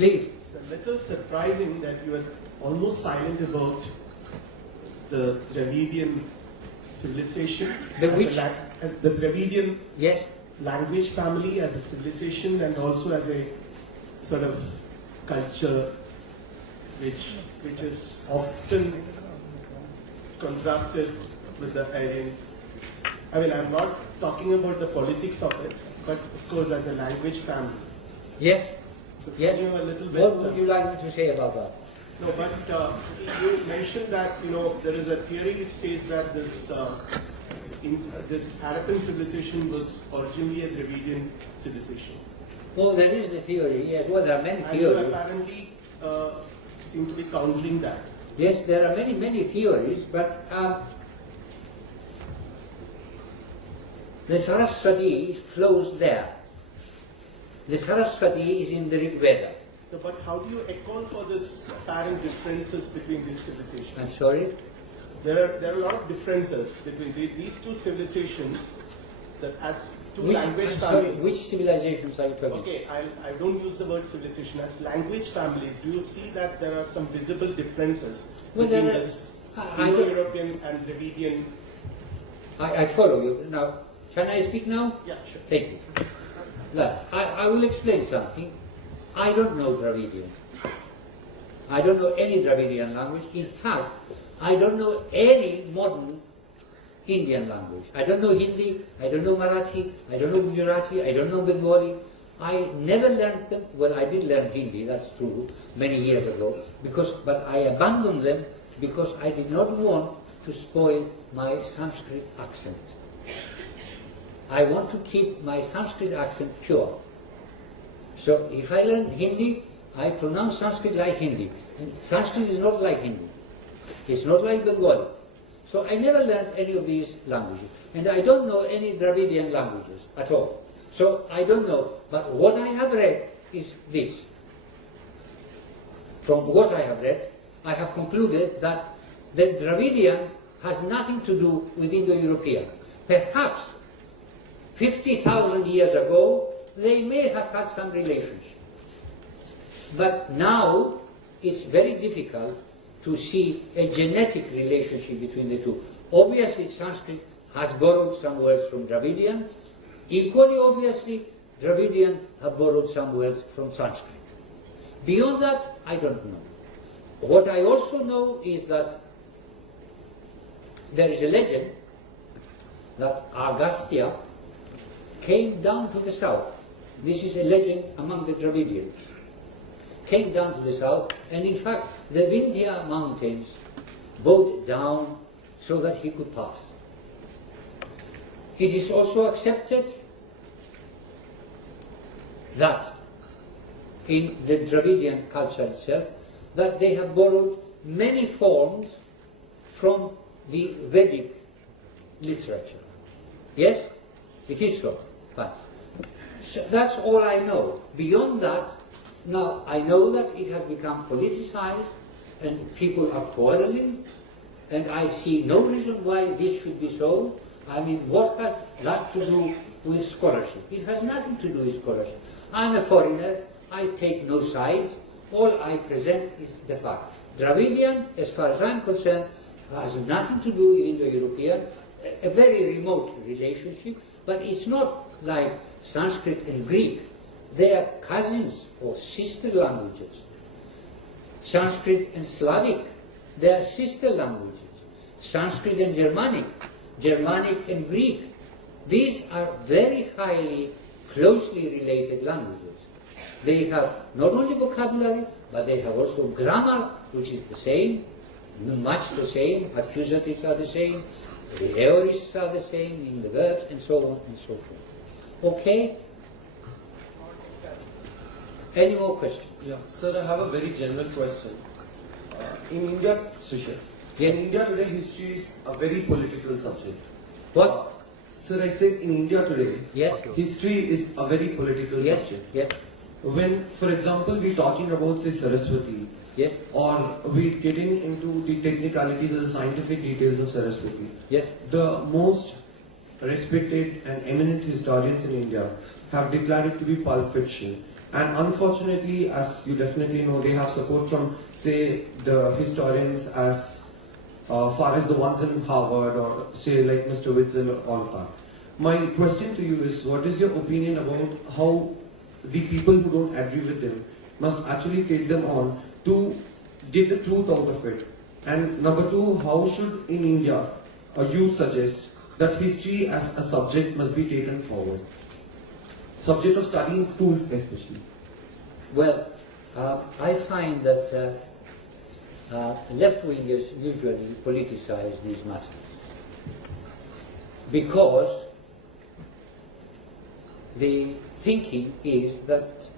Please. It's a little surprising that you are almost silent about the Dravidian civilization. The Dravidian yes. language family as a civilization and also as a sort of culture which is often contrasted with the Aryan. I mean, I'm not talking about the politics of it, but of course as a language family. Yes. So yes. Can you a little bit, what would you like me to say about that? No, but you mentioned that there is a theory which says that this Harappan civilization was originally a Dravidian civilization. Oh, there is the theory. Yes, well, there are many theories. And you apparently seem to be countering that. Yes, there are many theories, but the Saraswati flows there. The Saraswati is in the Rig Veda. No, but how do you account for this apparent differences between these civilizations? I'm sorry? There are a lot of differences between these two civilizations that as two language families. Sorry, which civilizations are you talking about? Okay, I don't use the word civilization. As language families, do you see that there are some visible differences between this Indo-European and Dravidian? I follow you. Now, can I speak now? Yeah, sure. Thank you. Look, I will explain something. I don't know Dravidian. I don't know any Dravidian language. In fact, I don't know any modern Indian language. I don't know Hindi, I don't know Marathi, I don't know Gujarati, I don't know Bengali. I never learned them. Well, I did learn Hindi, that's true, many years ago, but I abandoned them because I did not want to spoil my Sanskrit accent. I want to keep my Sanskrit accent pure. So if I learn Hindi, I pronounce Sanskrit like Hindi. And Sanskrit is not like Hindi. It's not like Bengali. So I never learned any of these languages. And I don't know any Dravidian languages at all. So I don't know. But what I have read is this. From what I have read, I have concluded that the Dravidian has nothing to do with Indo-European. Perhaps 50,000 years ago, they may have had some relations. But now, it's very difficult to see a genetic relationship between the two. Obviously, Sanskrit has borrowed some words from Dravidian. Equally obviously, Dravidian have borrowed some words from Sanskrit. Beyond that, I don't know. What I also know is that there is a legend that Agastya came down to the south. This is a legend among the Dravidians. Came down to the south, and in fact, the Vindhya mountains bowed down so that he could pass. It is also accepted that in the Dravidian culture itself, that they have borrowed many forms from the Vedic literature. Yes? It is so. Fine. So that's all I know. Beyond that, now I know that it has become politicized and people are quarreling, and I see no reason why this should be so. I mean, what has that to do with scholarship? It has nothing to do with scholarship. I'm a foreigner, I take no sides, all I present is the fact. Dravidian, as far as I'm concerned, has nothing to do with Indo-European, a very remote relationship, but it's not like Sanskrit and Greek. They are cousins or sister languages. Sanskrit and Slavic, they are sister languages. Sanskrit and Germanic, Germanic and Greek, these are very highly, closely related languages. They have not only vocabulary, but they have also grammar, which is the same, much the same, accusatives are the same, the aorists are the same in the verbs, and so on and so forth. Okay? Any more questions? Yeah, sir, I have a very general question. In India, Srisha, yes. In India today, history is a very political subject. What? Sir, I said in India today, yes. History is a very political yes. subject. Yes. When, for example, we're talking about, say, Saraswati, yes. or we're getting into the technicalities or the scientific details of Saraswati, yes. the most respected and eminent historians in India have declared it to be pulp fiction. And unfortunately, as you definitely know, they have support from, say, the historians as far as the ones in Harvard or say like Mr. Witzel or all of that. My question to you is, what is your opinion about how the people who don't agree with them must actually take them on to get the truth out of it? And number two, how should in India you suggest that history as a subject must be taken forward? Subject of study in schools especially. Well, I find that left-wingers usually politicize these matters because the thinking is that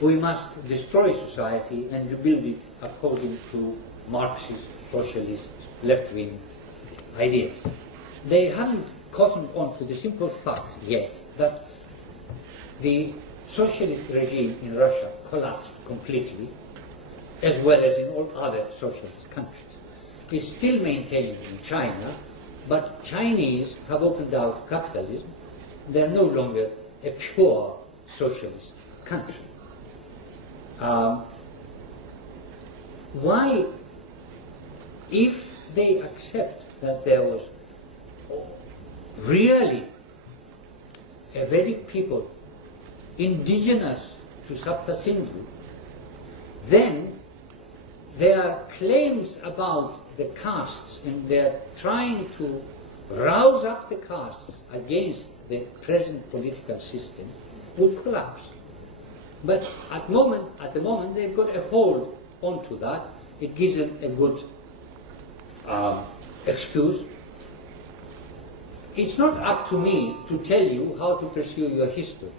we must destroy society and rebuild it according to Marxist, socialist, left-wing ideas. They haven't caught on to the simple fact yet that the socialist regime in Russia collapsed completely, as well as in all other socialist countries. It's still maintained in China, but Chinese have opened out capitalism. They are no longer a pure socialist country. Why, if they accept that there was really a Vedic people indigenous to Sapta Sindhu, then their claims about the castes, and they're trying to rouse up the castes against the present political system, would collapse. But at the moment they've got a hold onto that. It gives them a good excuse. It's not up to me to tell you how to pursue your history.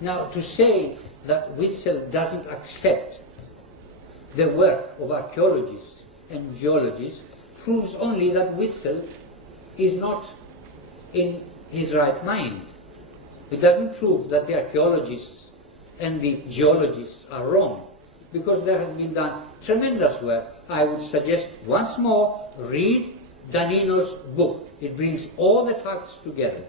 Now, to say that Witzel doesn't accept the work of archaeologists and geologists proves only that Witzel is not in his right mind. It doesn't prove that the archaeologists and the geologists are wrong, because there has been done tremendous work. I would suggest once more, read Danino's book. It brings all the facts together.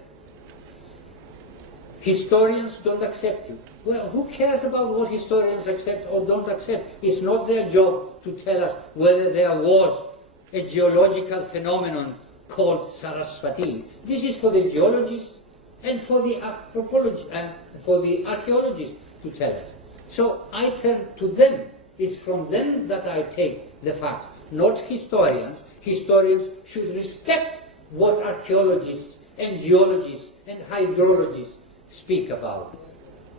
Historians don't accept it. Well, who cares about what historians accept or don't accept? It's not their job to tell us whether there was a geological phenomenon called Saraswati. This is for the geologists and for the anthropologists and for the archaeologists to tell us. So I turn to them. It's from them that I take the facts, not historians. Historians should respect what archaeologists and geologists and hydrologists speak about.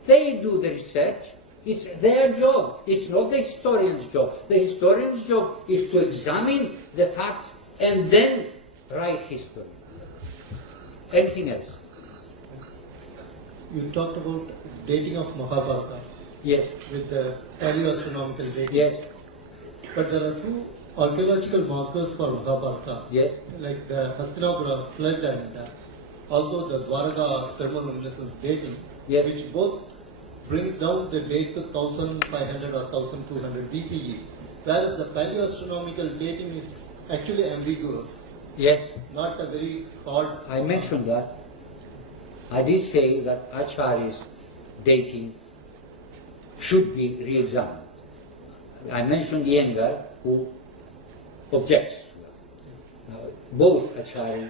They do the research. It's their job. It's not the historian's job. The historian's job is to examine the facts and then write history. Anything else? You talked about dating of Mahabharata. Yes. With the paleoastronomical dating. Yes. But there are two archaeological markers for Mahabharata. Yes. Like the Hastinapura flood and also the Dwaraka thermoluminescence dating. Yes. Which both bring down the date to 1500 or 1200 BCE. Whereas the paleoastronomical dating is actually ambiguous. Yes. Not a very hard... I mentioned that. I did say that Acharya's dating should be re-examined. I mentioned Iyengar, who objects to that. Both Acharya,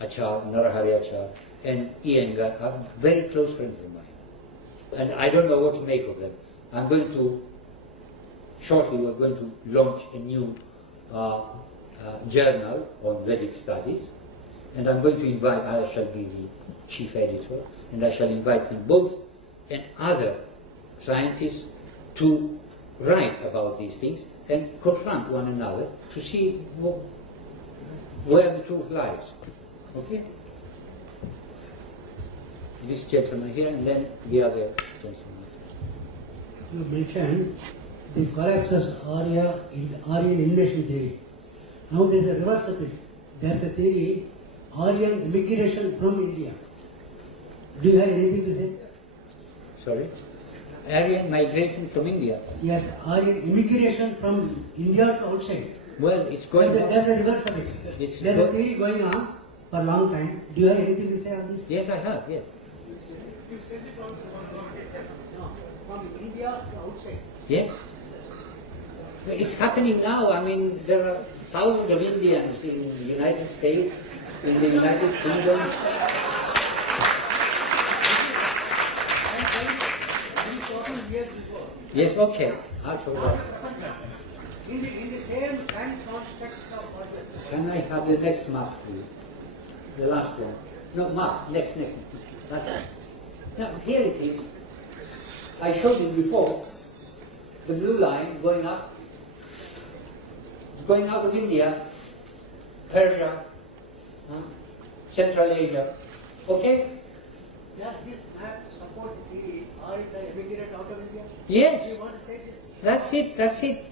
Narahari Acharya, and Iyengar are very close friends of mine. And I don't know what to make of them. I'm going to, shortly we're going to launch a new journal on Vedic studies, and I'm going to invite, I shall be the chief editor, and I shall invite them both and other scientists to write about these things and confront one another to see where the truth lies. Okay? This gentleman here and then the other gentleman. You mentioned the collapse of Aryan invasion theory. Now there is a reverse of it. There is a theory, Aryan immigration from India. Do you have anything to say? Sorry? Aryan migration from India? Yes, Aryan immigration from India to outside. Well, it's going on. There's a reverse of it. There's a theory going on for a long time. Do you have anything to say on this? Yes, I have, yes. from India to outside. Yes. It's happening now. I mean, there are thousands of Indians in the United States, in the United Kingdom. Yes, okay. I'll show you. In the same time context of others. Can I have the next map, please? The last one. No, map. Next. That's right. Now, here it is. I showed you before. The blue line going up. It's going out of India, Persia, Central Asia. Okay? Does this map support the immigrant out of India? Yes. Do you want to say this? That's it.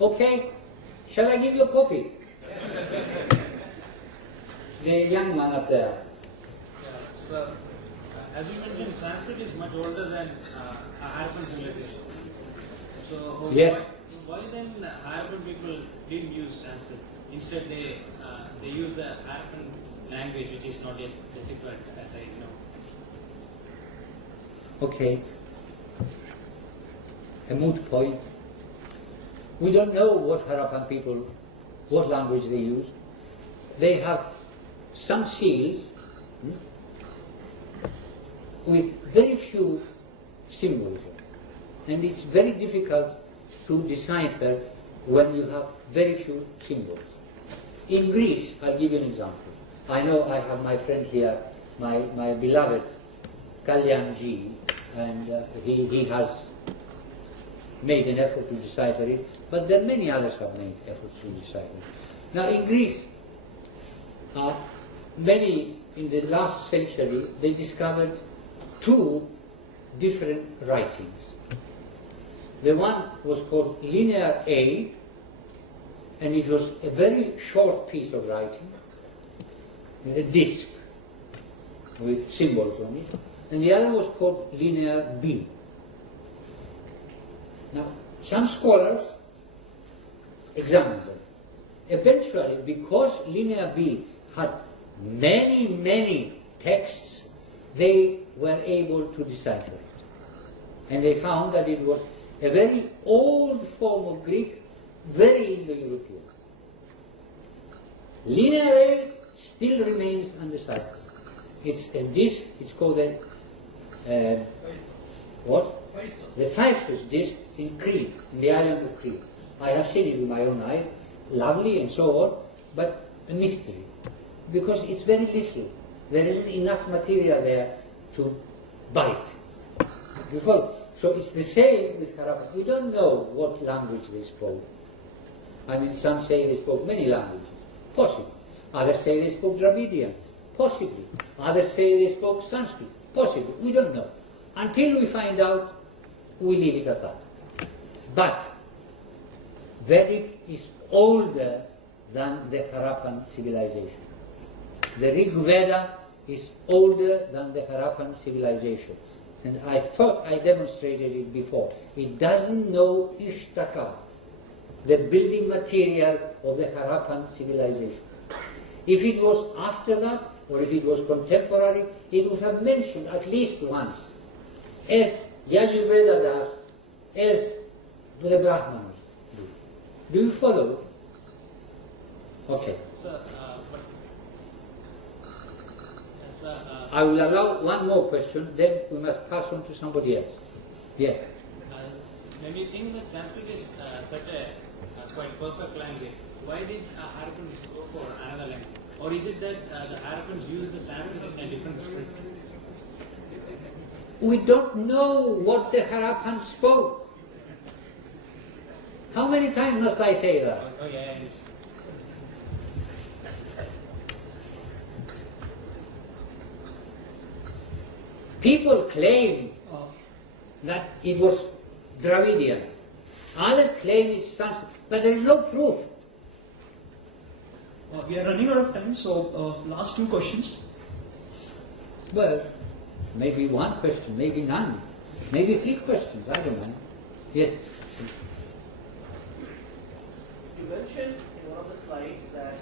Okay? Shall I give you a copy? The young man up there. Yeah, sir, as you mentioned, Sanskrit is much older than Harappan civilization. So Yes. why then Harappan people didn't use Sanskrit? Instead, they use the Harappan language, which is not yet deciphered, as I know. Okay. A moot point. We don't know what Harappan people, what language they used. They have some seals with very few symbols. And it's very difficult to decipher when you have very few symbols. In Greece, I'll give you an example. I know I have my friend here, my beloved Kalyan Ji, and he has made an effort to decipher it, but there are many others who have made efforts to decipher it. Now in Greece, many in the last century, they discovered two different writings. The one was called Linear A, and it was a very short piece of writing, a disc with symbols on it, and the other was called Linear B. Now, some scholars examined them. Eventually, because Linear B had many texts, they were able to decipher it. And they found that it was a very old form of Greek, very Indo-European. Linear A still remains undeciphered. It's a disc, it's called a, what? The Phaistos disc in Crete, in the island of Crete. I have seen it with my own eyes, lovely and so on, but a mystery. Because it's very little. There isn't enough material there to bite. You follow? So it's the same with Harappan. We don't know what language they spoke. I mean, some say they spoke many languages. Possibly. Others say they spoke Dravidian. Possibly. Others say they spoke Sanskrit. Possibly. We don't know. Until we find out, we leave it at that. But Vedic is older than the Harappan civilization. The Rig Veda is older than the Harappan civilization. And I thought I demonstrated it before. It doesn't know Ishtaka, the building material of the Harappan civilization. If it was after that, or if it was contemporary, it would have mentioned at least once, as Yajurveda does, as the Brahmanas do. Do you follow? Okay. Sir, I will allow one more question, then we must pass on to somebody else. Yes. when you think that Sanskrit is such a quite perfect language, why did Harappans go for another language? Or is it that the Harappans use the Sanskrit in a different script? We don't know what the Harappans spoke. How many times must I say that? Oh yeah. People claim that it was Dravidian. Others claim it's Sanskrit, but there is no proof. We are running out of time, so last two questions. Well, maybe one question, maybe none, maybe three questions, I don't know. Yes. You mentioned in one of the slides that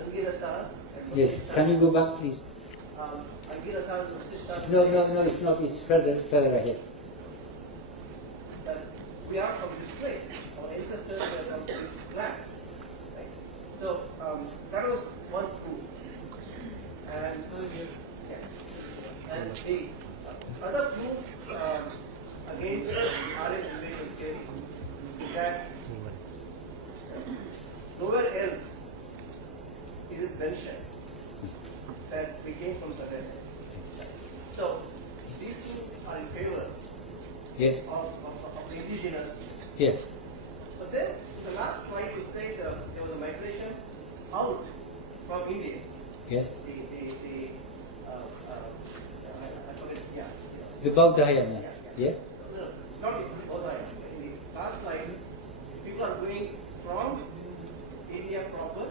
Angirasas and Yes. Can you go back, please? No, it's not. It's further ahead. That we are from this place. Our ancestors were from this land. Right? So that was one proof. And and the other proof against Aryan invasion theory is that nowhere else is this mentioned that we came from certain place. So these two are in favor Yes. of indigenous. Yes. But then the last slide you said there was a migration out from India. Yes. I forget. Yeah. The Baudhayana. Yes. No, not Baudhaya. In the last slide, people are going from India proper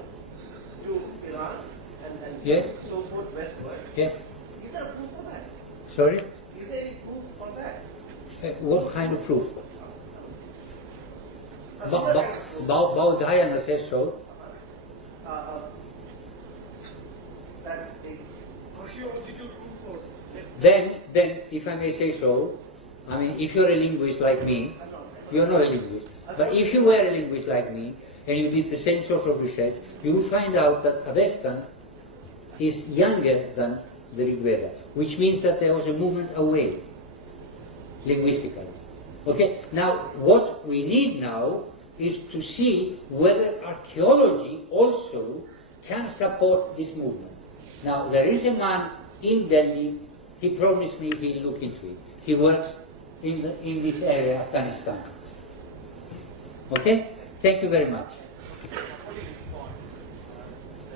to Iran and Yes. so forth westwards. Yes. Is there a proof for that? Sorry. Is there any proof for that? What kind of proof? A similar kind of proof. Baudhayana says so. That the archaeological proof for Then, if I may say so, I mean, if you're a linguist like me, you're not a linguist, but if you were a linguist like me, and you did the same sort of research, you will find out that Avestan is younger than the Rig Veda, which means that there was a movement away, linguistically. Okay? Now, what we need now is to see whether archaeology also can support this movement. Now, there is a man in Delhi, he promised me he'll look into it. He works in this area, Afghanistan. Okay? Thank you very much.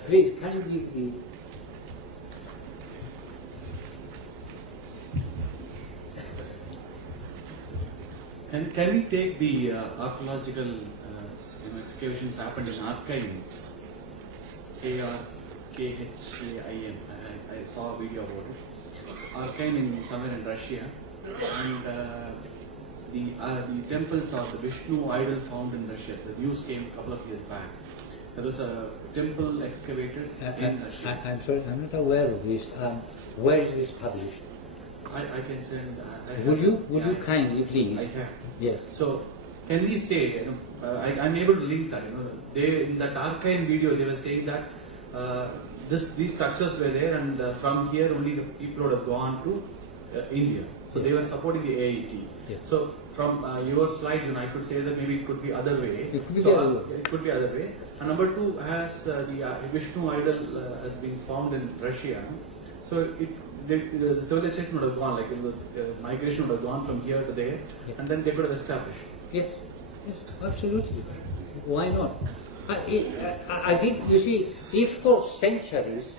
Please, can you give the... Can we take the archaeological excavations happened in Arkain? Arkain. I saw a video about it. Arkain in somewhere in Russia, and the temples of the Vishnu idol found in Russia. The news came a couple of years back. There was a temple excavated in Russia. I'm sorry, I'm not aware of this. Where is this published? I can send. Would you kindly, please? I have. Yes. So, can we say, I'm able to link that, they, in that Arkain video, they were saying that these structures were there, and from here only the people would have gone to India. So, they were supporting the AET. Yes. So, from your slides, I could say that maybe it could be other way. It could be so, the other way. It could be other way. And number two, as the Vishnu idol has been found in Russia, so the civilization would have gone, like migration would have gone from here to there, and then they could have established. Yes, absolutely. Why not? I think, you see, if for centuries,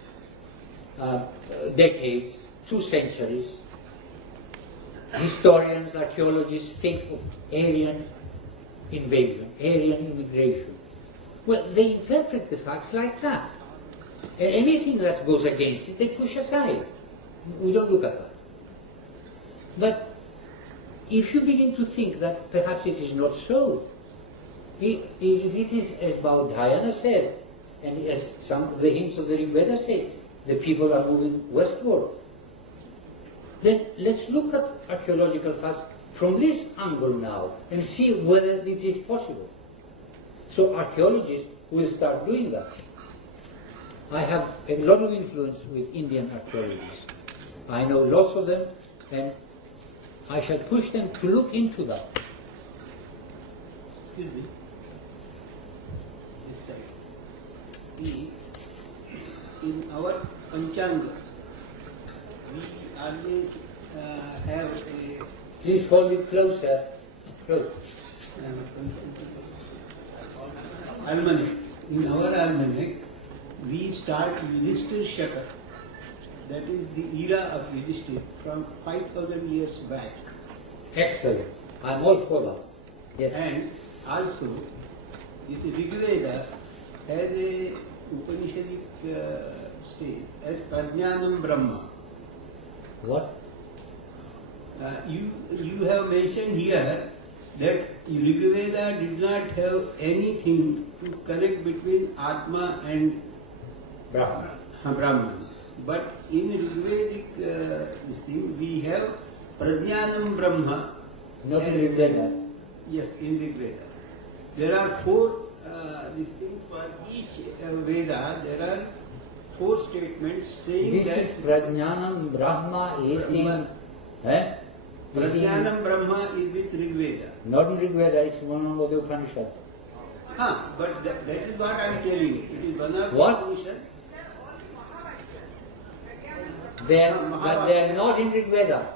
decades, 2 centuries, historians, archaeologists think of Aryan invasion, Aryan immigration, well, they interpret the facts like that. And anything that goes against it, they push aside. We don't look at that. But if you begin to think that perhaps it is not so, if it is as Baudhayana said, and as some of the hints of the Rig Veda say, the people are moving westward, then let's look at archaeological facts from this angle now and see whether it is possible. So archaeologists will start doing that. I have a lot of influence with Indian archaeologists. I know lots of them, and I shall push them to look into that. Excuse me. This side. See, in our Panchanga, we always have a... Please hold it closer. Close. Almanac. In our almanac, we start Yudhishthir Shaka. That is the era of Yudhishthir from 5,000 years back. Excellent. I'm all for that. Yes. And also, this Rig Veda has a Upanishadic state as Prajnanam Brahma. What? You have mentioned here that Rig Veda did not have anything to connect between Atma and Brahman. Brahman. But in Rigvedic this thing, we have Prajnanam Brahma. Not in Rigveda. Yes, in Rigveda. There are four, this thing for each Veda, there are four statements saying this that is Prajnanam Brahma is in Prajnanam Brahma is with Rigveda. Not in Rigveda, it's one of the Upanishads. But that is what I am telling you. It is one of What? the Upanishads. But they are not in Rigveda.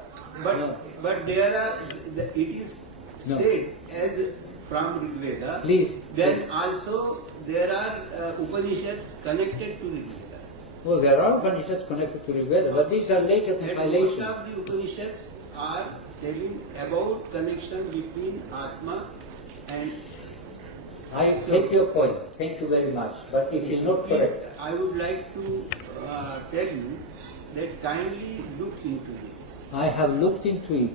But there are, it is said as from Rigveda. Please. Then also there are Upanishads connected to Rigveda. Well, there are Upanishads connected to Rigveda, but these are later And compilations. most of the Upanishads are telling about connection between Atma and... I take your point. Thank you very much. But it is not Please, correct. I would like to tell you that kindly look into this. I have looked into it.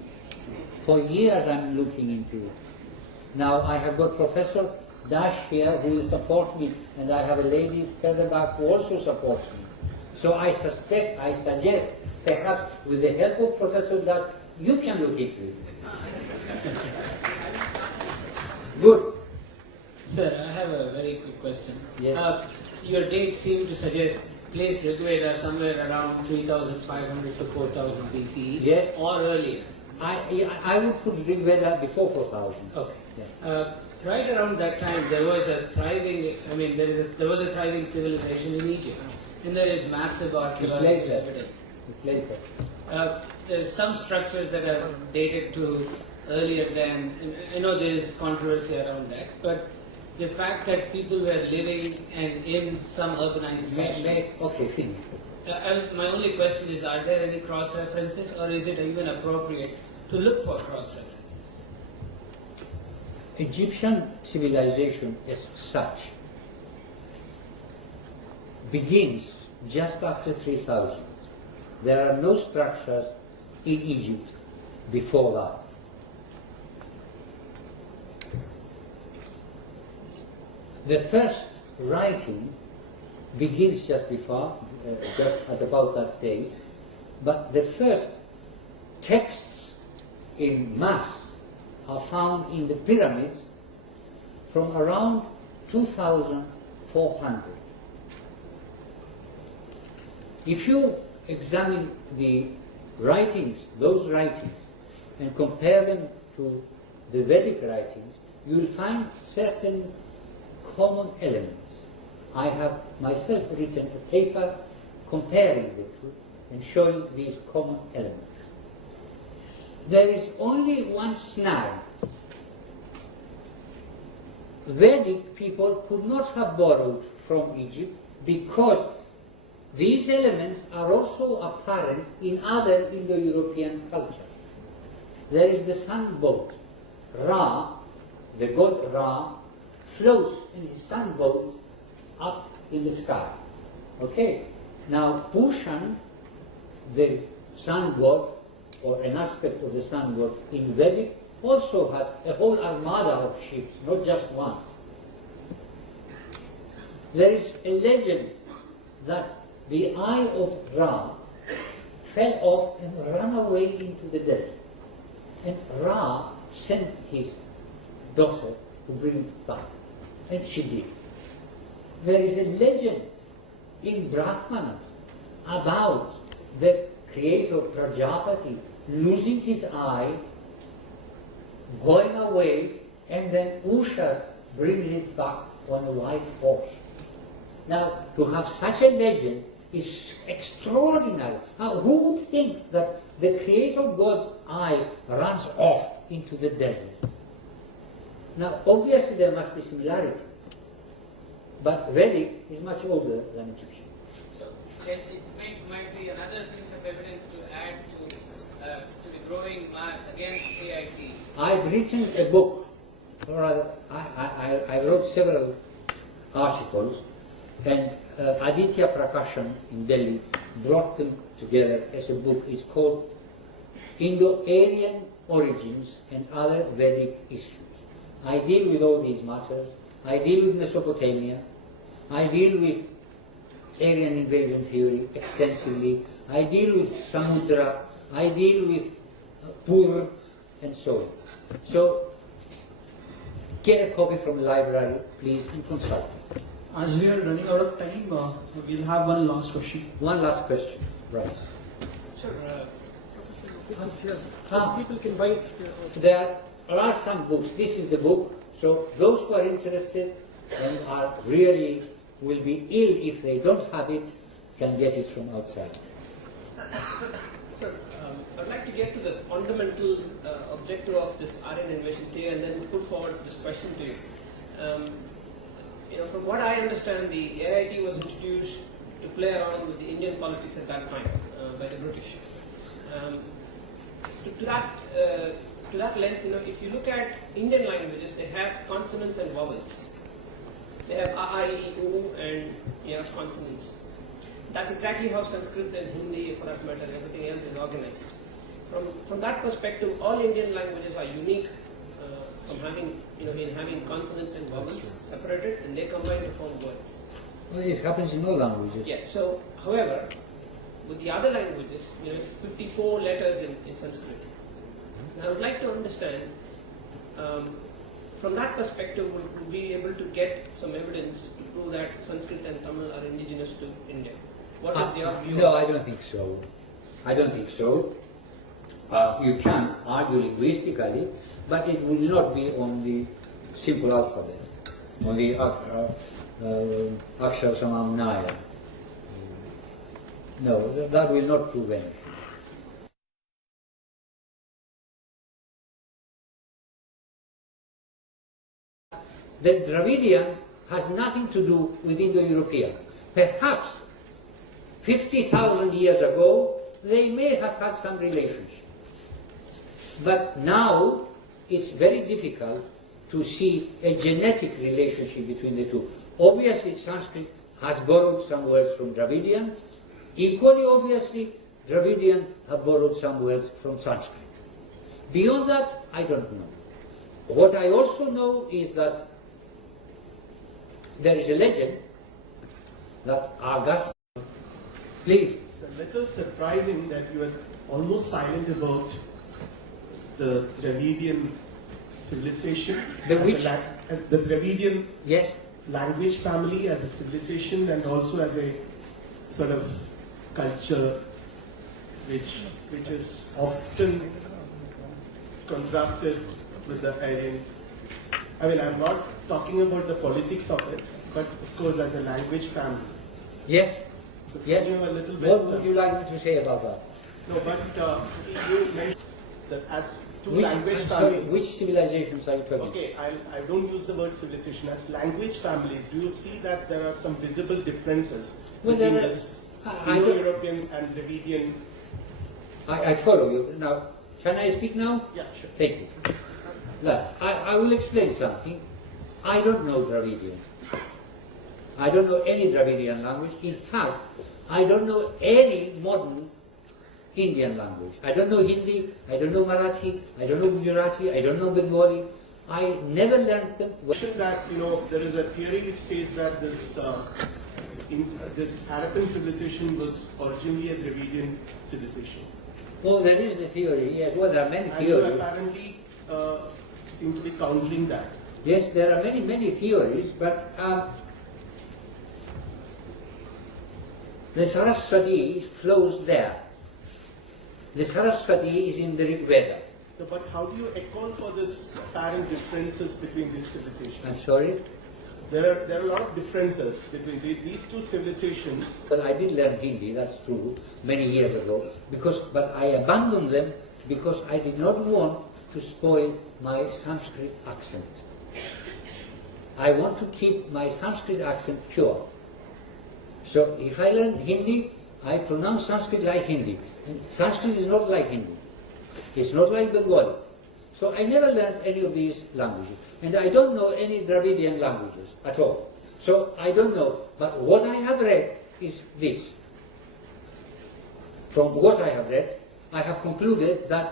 For years I am looking into it. Now I have got Professor Dash here who will support me, and I have a lady further back who also supports me. So I suggest, perhaps with the help of Professor Dash, you can look into it. Good. Sir, I have a very quick question. Yes. Your dates seem to suggest place Rigveda somewhere around 3500 to 4000 BCE, yes, or earlier. I would put Rigveda before 4000. Okay. Yeah. Right around that time, there was a thriving. There was a thriving civilization in Egypt, and there is massive archaeological evidence. It's later. There's some structures that are dated to earlier than. I know there is controversy around that, but the fact that people were living and in some urbanized fashion. Okay, finish. My only question is, are there any cross-references, or is it even appropriate to look for cross-references? Egyptian civilization as such begins just after 3000. There are no structures in Egypt before that. The first writing begins just before, just at about that date, but the first texts in mass are found in the pyramids from around 2400. If you examine the writings, those writings, and compare them to the Vedic writings, you will find certain common elements. I have myself written a paper comparing the two and showing these common elements. There is only one snag. Vedic people could not have borrowed from Egypt because these elements are also apparent in other Indo-European cultures. There is the sun boat. Ra, the god Ra, floats in his sun boat up in the sky. Okay? Now, Pushan, the sun god, or an aspect of the sun god in Vedic, also has a whole armada of ships, not just one. There is a legend that the eye of Ra fell off and ran away into the desert. And Ra sent his daughter to bring it back. And she did. There is a legend in Brahmanas about the creator Prajapati losing his eye, going away, and then Ushas brings it back on a white horse. Now, to have such a legend is extraordinary. Now, who would think that the creator God's eye runs off into the desert? Now, obviously there must be similarity, but Vedic is much older than Egyptian. So, then it might be another piece of evidence to add to the growing mass against AIT. I've written a book, or rather, I wrote several articles, and Aditya Prakashan in Delhi brought them together as a book. It's called Indo-Aryan Origins and Other Vedic Issues. I deal with all these matters. I deal with Mesopotamia. I deal with Aryan invasion theory extensively. I deal with Samudra, I deal with Pur, and so on. So, get a copy from the library, please, and consult it. As we are running out of time, we'll have one last question. One last question, right. Sure. People can buy. There are some books. This is the book. So those who are interested and are really will be ill if they don't have it, can get it from outside. Sir, I'd like to get to the fundamental objective of this Aryan invasion theory and then put forward this question to you. From what I understand, the AIT was introduced to play around with the Indian politics at that time by the British. To that length, if you look at Indian languages, they have consonants and vowels. They have a, I, E, U, and you have consonants. That's exactly how Sanskrit and Hindi, for that matter, and everything else is organized. From that perspective, all Indian languages are unique from having, in having consonants and vowels separated, and they combine to form words. Well, it happens in all languages. Yeah. So, however, with the other languages, 54 letters in Sanskrit. And I would like to understand, from that perspective, would we be able to get some evidence to prove that Sanskrit and Tamil are indigenous to India? What is your view? No, I don't think so. I don't think so. You can argue linguistically, but it will not be on the simple alphabet, on the Akshar Samamnaya. No, that will not prove anything. The Dravidian has nothing to do with Indo-European. Perhaps 50,000 years ago, they may have had some relationship. But now, it's very difficult to see a genetic relationship between the two. Obviously, Sanskrit has borrowed some words from Dravidian. Equally obviously, Dravidian have borrowed some words from Sanskrit. Beyond that, I don't know. What I also know is that there is a legend that August, please. It's a little surprising that you are almost silent about the Dravidian civilization. The which? The Dravidian Yes. language family as a civilization and also as a sort of culture which is often contrasted with the Aryan. I mean, I'm not talking about the politics of it, but of course as a language family. Yes. So Yes. can you a little bit, What would you like me to say about that? No, but you mentioned that as two Which, language sorry, families. which civilizations are you talking about? Okay, I don't use the word civilization. As language families, do you see that there are some visible differences between this Indo-European and Dravidian? I follow you. Now, can I speak now? Yeah, sure. Thank you. Look, I will explain something. I don't know Dravidian. I don't know any Dravidian language. In fact, I don't know any modern Indian language. I don't know Hindi, I don't know Marathi, I don't know Gujarati, I don't know Bengali. I never learned them. That, there is a theory which says that this Harappan civilization was originally a Dravidian civilization. Oh, there is the theory, yes. Well, there are many And you theories. apparently seem to be countering that. Yes, there are many, many theories, but the Saraswati flows there. The Saraswati is in the Rig Veda. But how do you account for this apparent differences between these civilizations? I'm sorry? There are a lot of differences between these two civilizations. Well, I did learn Hindi, that's true, many years ago, but I abandoned them because I did not want to spoil my Sanskrit accent. I want to keep my Sanskrit accent pure. So if I learn Hindi, I pronounce Sanskrit like Hindi. And Sanskrit is not like Hindi. It's not like Bengali. So I never learned any of these languages. And I don't know any Dravidian languages at all. So I don't know. But what I have read is this. From what I have read, I have concluded that